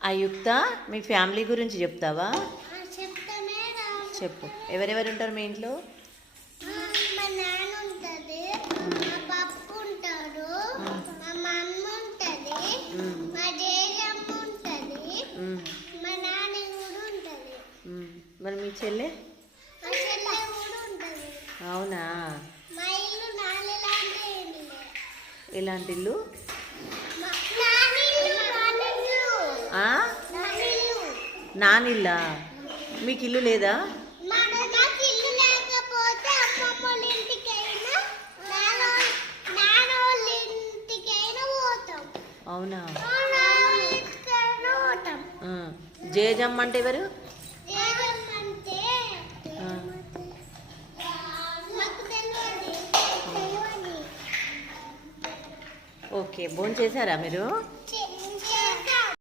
అయుక్త, మీ family గురించి చెప్తావా? చెప్తా మేడం. చెప్పు. ఎవరెవరు ఉంటారు మీ ఇంట్లో? మా నాన్న ఉంటుంది, మా పప్పు ఉంటాడు, మా మమ్మ ఉంటుంది, మా జేజమ్మ ఉంటుంది, మా నాన్న కూడా ఉంటుంది. మరి మీ చెల్లె? మా చెల్లె కూడా ఉంటుంది. అవునా? మా ఇల్లు నాన్నలాంటి ఇల్లు. ఎలాంటి ఇల్లు? నానిల్లా? మీకు ఇల్లు లేదా? అవునా? జేజమ్మ అంటే ఎవరు? ఓకే, భోంచేసారా మీరు?